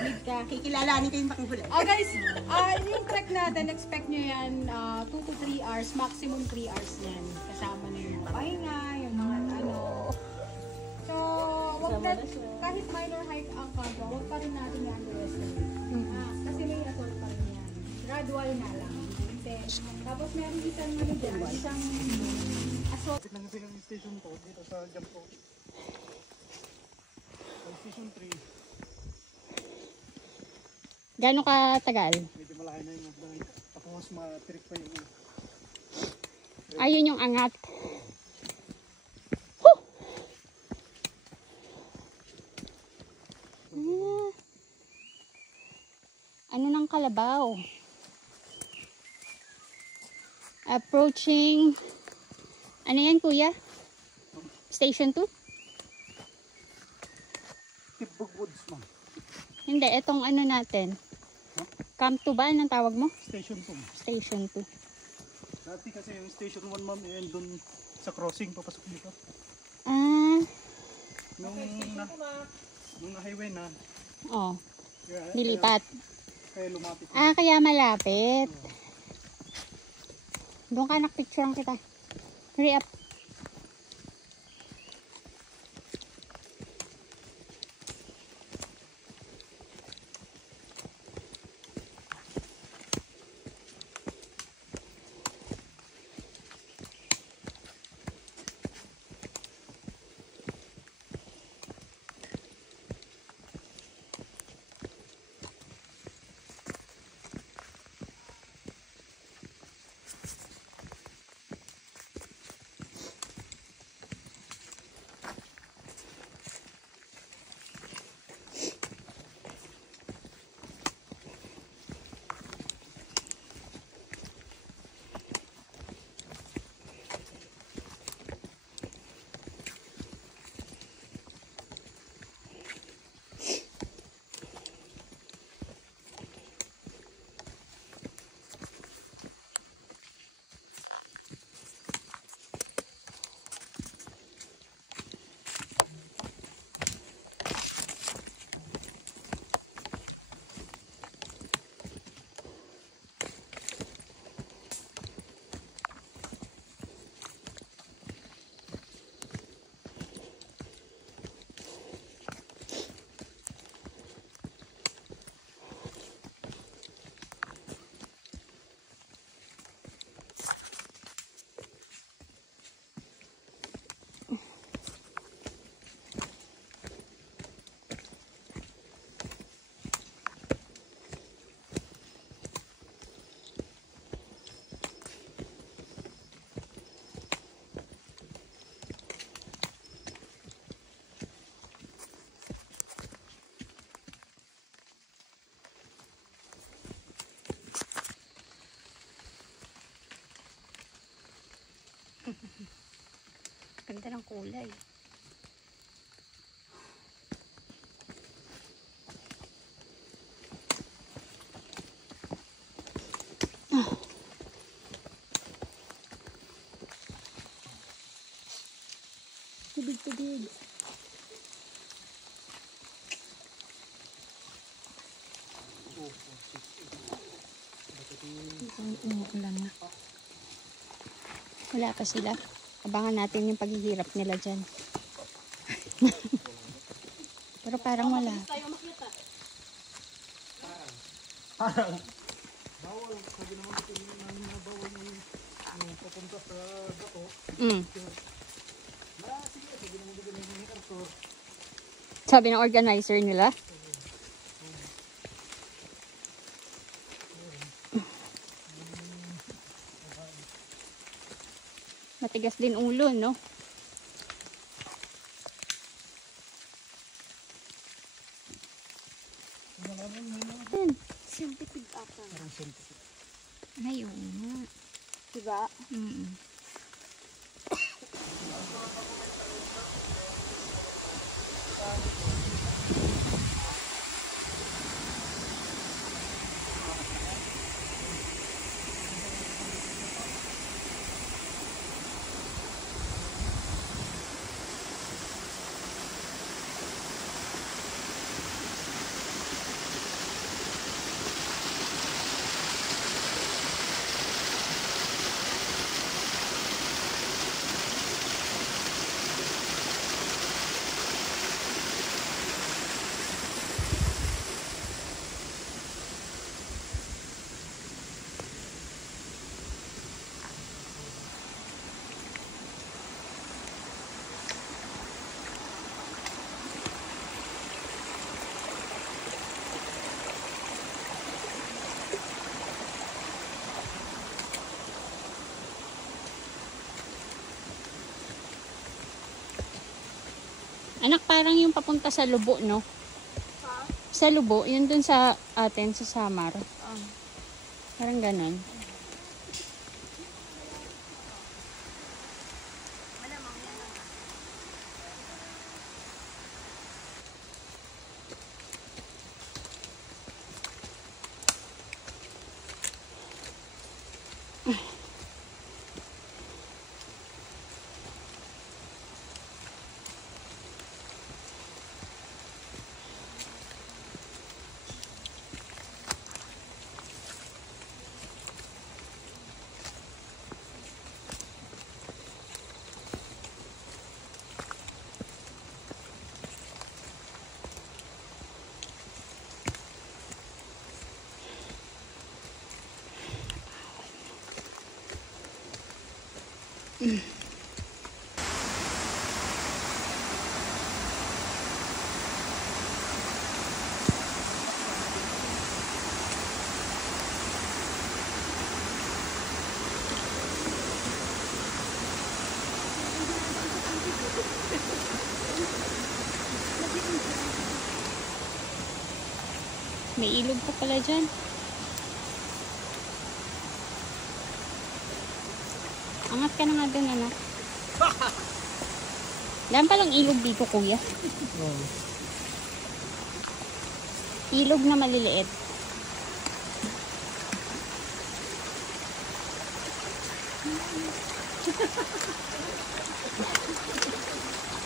Lead ka. Kikilalanin ko yung makihulay. Guys, yung trek natin, expect nyo yan 2 to 3 hours, maximum 3 hours yan. Kasama na yung pahinga, yung mga ano. So, wag na, kahit minor hike ang kagwa, wag pa rin natin i-underestimate. Kasi may assault pa rin yan. Gradual na lang. Tapos meron isang ano dyan, isang assault. Lang kasi yung station po dito sa jump po. Station 3. Gano'ng katagal? Medyo malaki na yung magdaan. Tapos matirik pa yung Ayun yung angat. Ano ng Kalabaw? Approaching. Ano yan, kuya? Station 2? Tibbog Woods, ma'am. Hindi, etong ano natin. Camp 2 ba? Anong tawag mo? Station 2. Station 2. Dati kasi yung station 1, ma'am, eh, doon sa crossing, papasok dito. Nung na-highway na, Oh, kaya nilipat. lumapit. Kaya malapit. Doon ka, nakpicturean kita. Hurry up. Ganda ng kulay. Tubig-tubig. Umuulan na. Wala pa sila. Abangan natin yung paghihirap nila dyan. Pero parang wala. Parang bawal. Sabi naman ito namin na bawal yung papunta sa bato. Sabi ng organizer nila. Matigas din ulo, no? Centipede ata. Ayun nga. Diba? Anak, parang yung papunta sa Lubo, no? Sa Lubo, yun dun sa atin, sa Samar. Parang ganon. May ilog pa pala dyan. Angat ka na nga dun, anak. Daan palang ilog dito, kuya. Ilog na maliliit.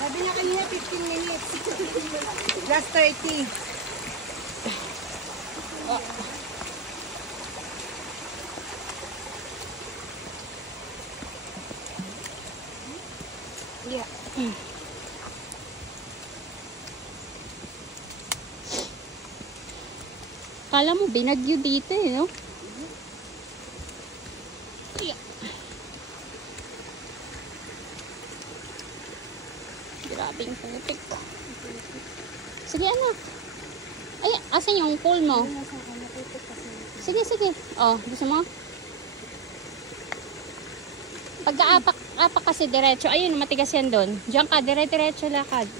Sabi niya kanina 15 minutes. Last 30. Yeah. Kala mo binagyo dito eh, no? Yeah. Grabing putik. Sige, anak. Ay, asan yung pool mo? Sige, sige. Oh, gusto mo? Pagka-apak kasi diretso. Ayun, matigas yan doon. Diyan ka, dire-diretso lakad.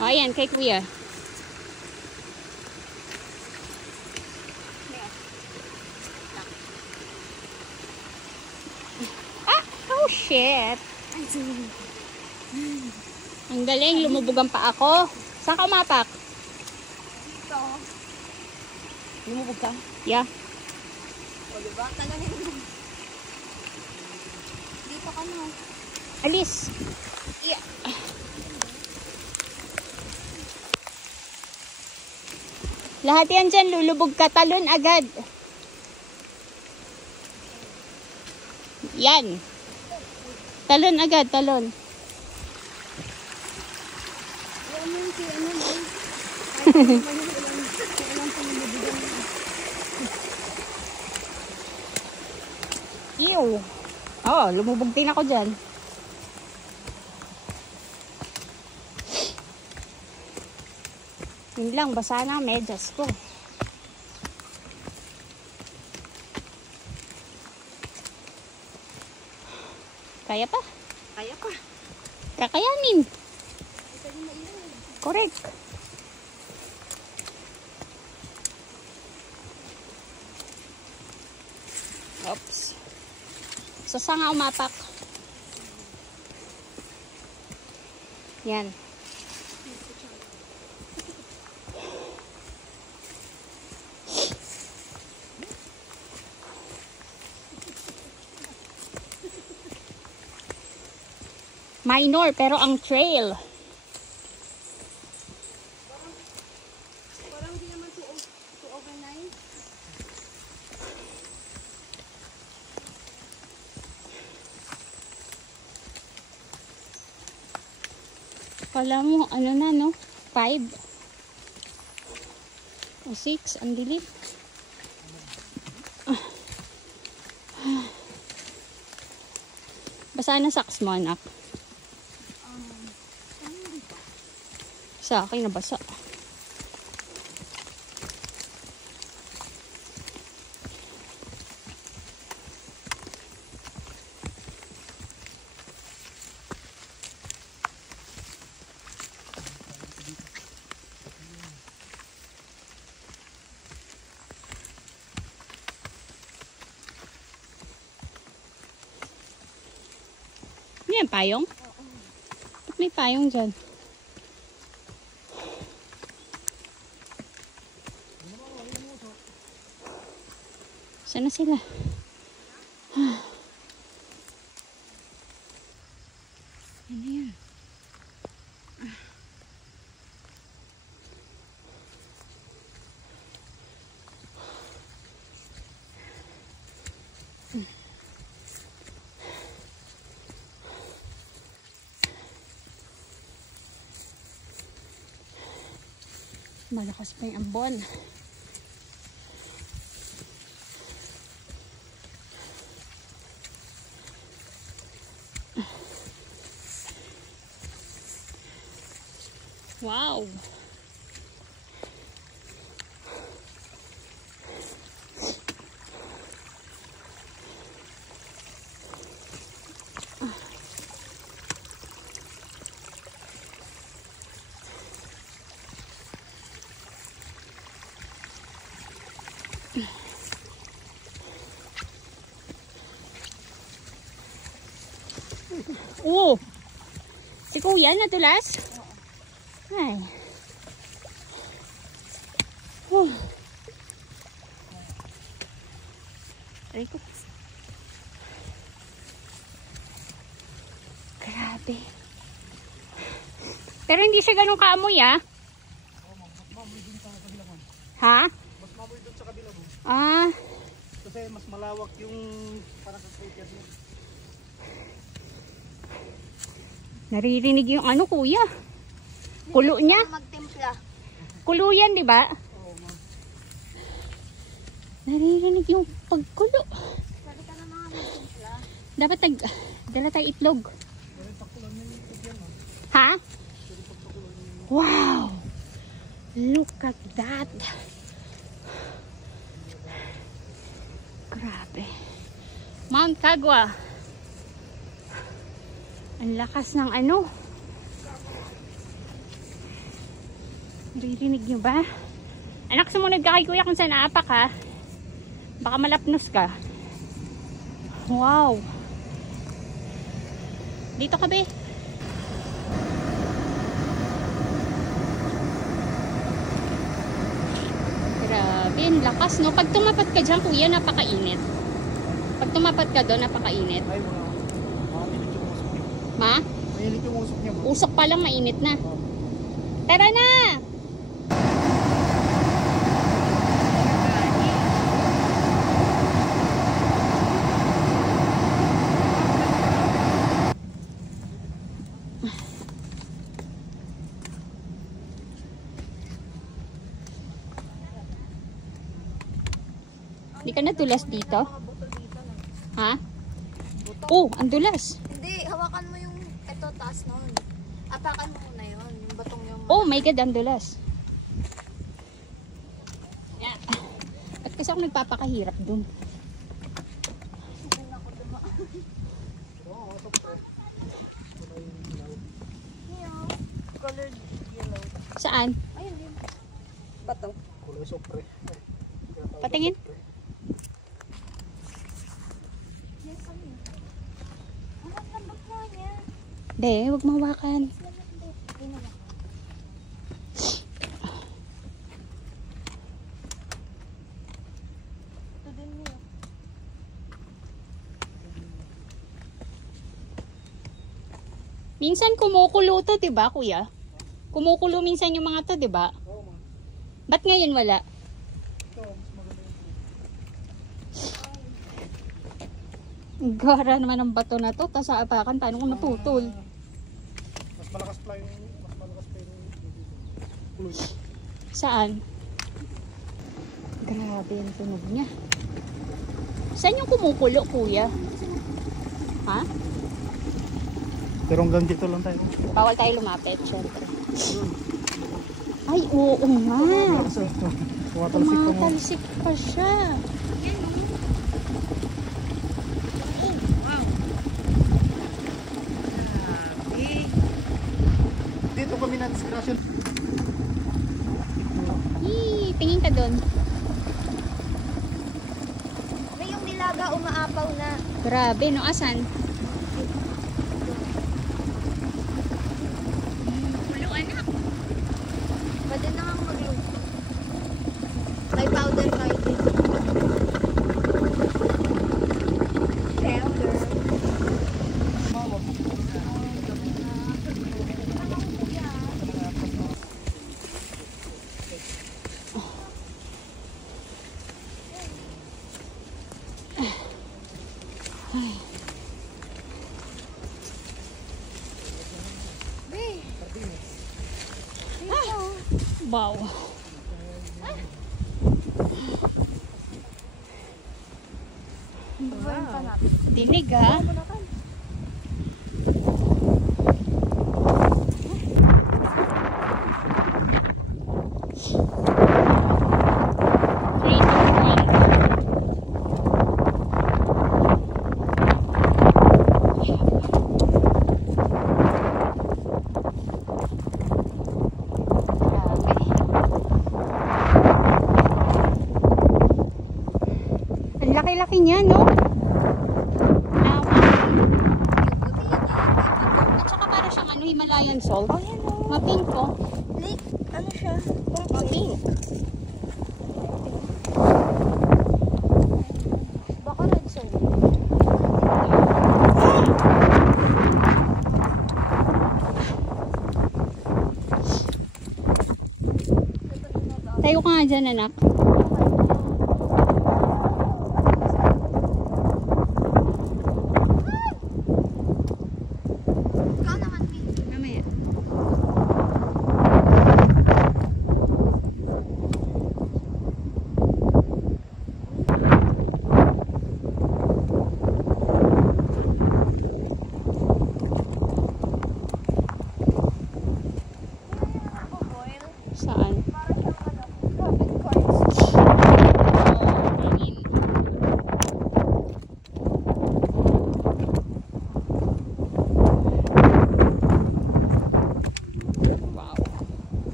Oh, ayan, kay kuya. Ah! Oh, shit! Ang galing, lumubugan pa ako. Saan ka umapak? Dito. Lumubog ka? Yeah. O, diba? Talagang dito ka na. Alis. Yeah. Lahat yan dyan, lulubog ka. Talon agad. Yan. Talon agad, talon. Ew. Oh, lumubog din ako dyan. Yun lang, basa na medyas ko. Kaya pa? Kaya pa. Kakayanin. Correct. Oops. So, saan nga umapak? Yan. Minor, pero ang trail. Parang di naman 209. Kala mo, ano na, no? 5 o 6, ang dilim. Basa na socks mo, anak? Sa akin, nabasa. yan, payong? Ba't may payong dyan? Saan na sila? Ano yan? Malakas pa yung ambon. Wow! Oh! Si Kuya natulas? Ay. Oh. Aray ko. Grabe. Pero hindi siya ganun kaamoy, ah. Ha? Mas mamoy doon sa kabila mo. Ah. Kasi mas malawak yung parang kakaitan mo. Naririnig yung ano, Kuya. Kulo niya. Magtimpla. Kulo yan, di ba? Naririnig yung pagkulo. Sabi ka na mga magtimpla. Dapat dala tayo itlog. Ha? Wow! Look at that. Grabe. Mount Kagwa. Ang lakas ng ano. Naririnig nyo ba? Anak, sumunod ka kay Kuya kung saan naapak, ha? Baka malapnos ka. Wow. Dito ka, be. Grabe, ang lakas, no? Pag tumapat ka dyan, Kuya, napakainit. Pag tumapat ka doon, napakainit. Ay, mainit yung usok niya. Ma? Mainit yung usok niya. Usok pa lang, mainit na. Tara na! Hindi ka natulas dito? Ha? Oh, ang dulas. Hindi, hawakan mo yung ito taas nun. Apakan mo muna yun. Yung batong yung... Oh my God, ang dulas. Yeah. At kasi ako nagpapakahirap dun. Colored yellow. Saan? Ayun yun. Bato. Kulay sopre. Patingin. Yes, kami. Ang lambot nga niya. De, huwag mawakan. Ito din niyo. Minsan kumukulo to, 'di ba, Kuya? Kumukulo minsan yung mga to, 'di ba? Oo, ma. Ba't ngayon wala? Ito, mas maganda yung Ang gara naman ang bato na to, tas aapakan, paano kung naputol? mas malakas pa yung kulay. Saan? Grabe yung tunog niya. Saan yung kumukulo, Kuya? Ha? Pero hanggang dito lang tayo. Bawal tayo lumapit, syempre. Ay, oo nga. Tumatalsik pa mo. Tumatalsik pa siya. Dito kami na disgrasyon. Tingin ka doon. May yung nilaga umaapaw na. Grabe, no? Asan? Pwede namang magluto. May powder kahit dito. Powder. Wow. Bubuhin pa natin. Dinig ha. Ang laki-laki niya, no? At saka para siyang ano, Himalayan salt. Oh, yan o. Mapink ko. Like, ano siya? Mapink. Baka red salt. Tayo ka nga dyan, anak. Ikaw naman, Mi. Mamaya. Boil. Saan? Para siyang ano, rabbit corns. Hangin. Wow.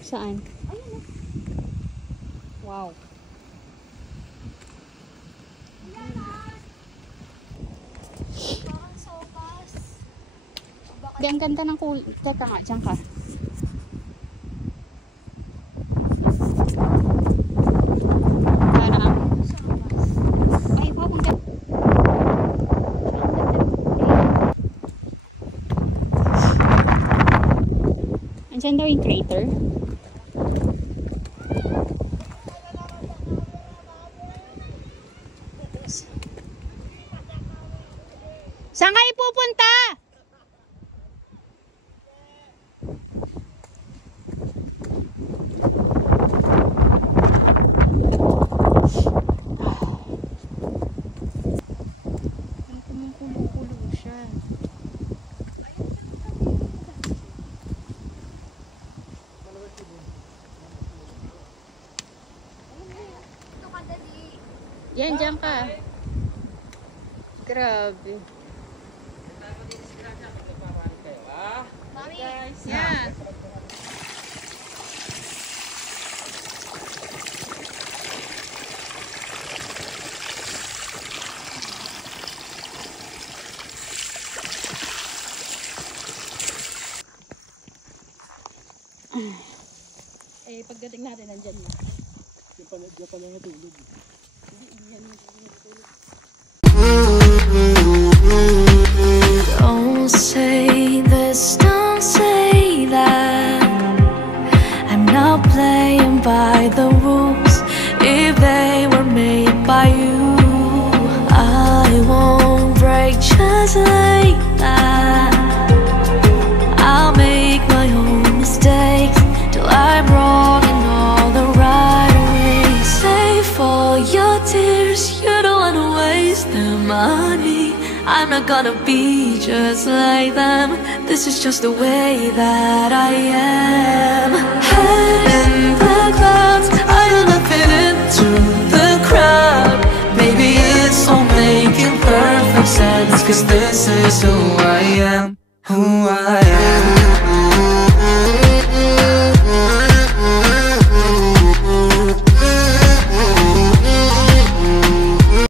Saan? Wow. Parang sopas. Baka Di, ang ganda ng kulay. Teka nga, dyan ka. Parang, sopas. ay, wow, ang ganda. Andyan daw yung crater. Saan kayo pupunta? Kumukulo-kulo siya. Ito ka, dali. Yan, dyan ka. Grabe. Mami, Yeah. Eh, pagdating natin, nandyan na. Diyan pa lang natulog. Don't say this, don't say that. I'm not playing by the rules if they were made by you. I won't break just like that. I'll make my own mistakes till I'm wrong in all the right ways. Save all your tears, you don't wanna waste them on me. I'm not gonna be just like them. This is just the way that I am. Head in the clouds, I do not fit into the crowd. Maybe it's all making perfect sense, 'cause this is who I am, who I am.